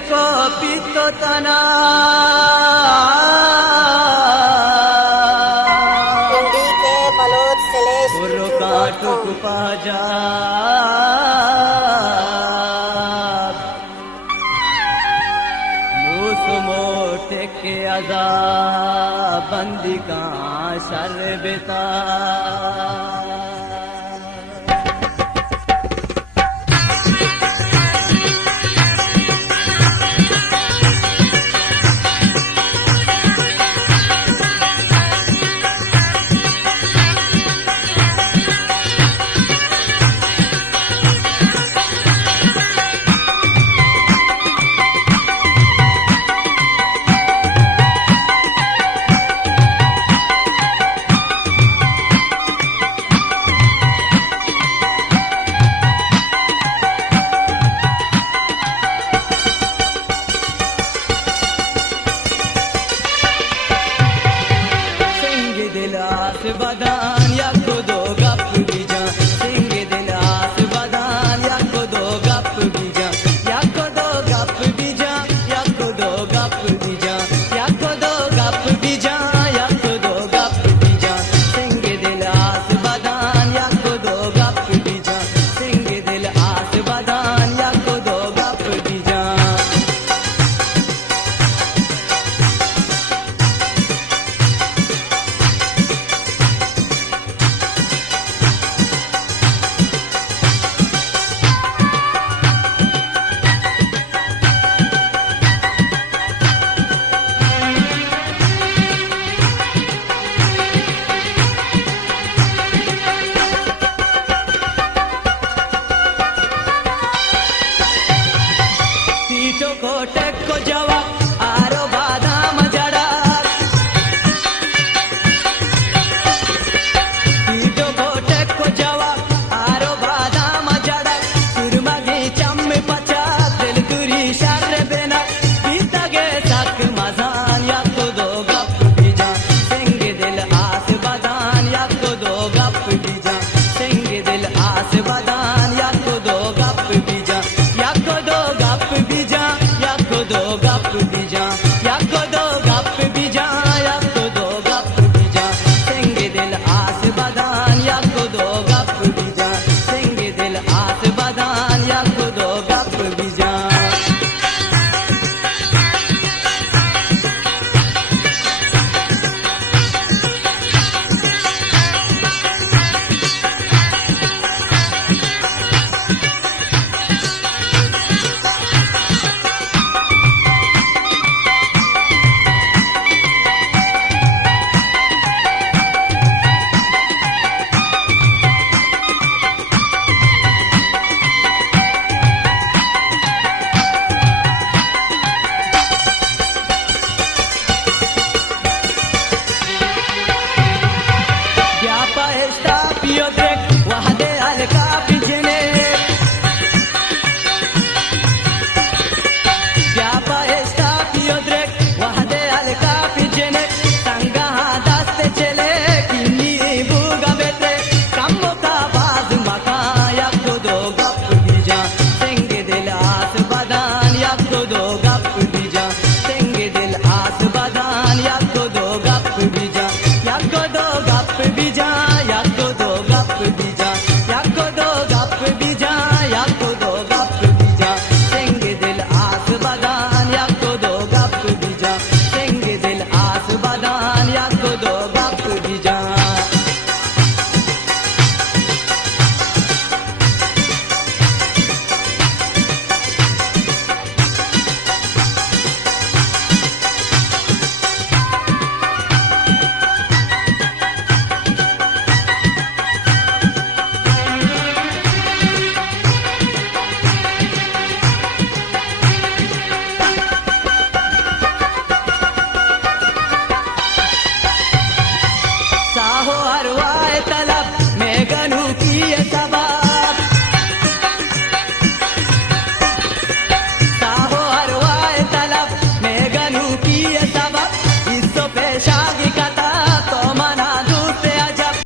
को पीतो तना पिंडी के बलोच सलेश बुर्रो काटो कुपाजा मोटे के अदा बंदी का सर बेता बदान या को दो गप भी जा सिंह दिलास बदान या को दो गप भी जा या को दो गप भी जा या को दो गप भी जा या को दो गप भी जा या को दो गप भी जा सिंह दिलास बदान या को दो गप भी जा सिंह दिलास बदान या को दो गप भी जा को टेक को जवा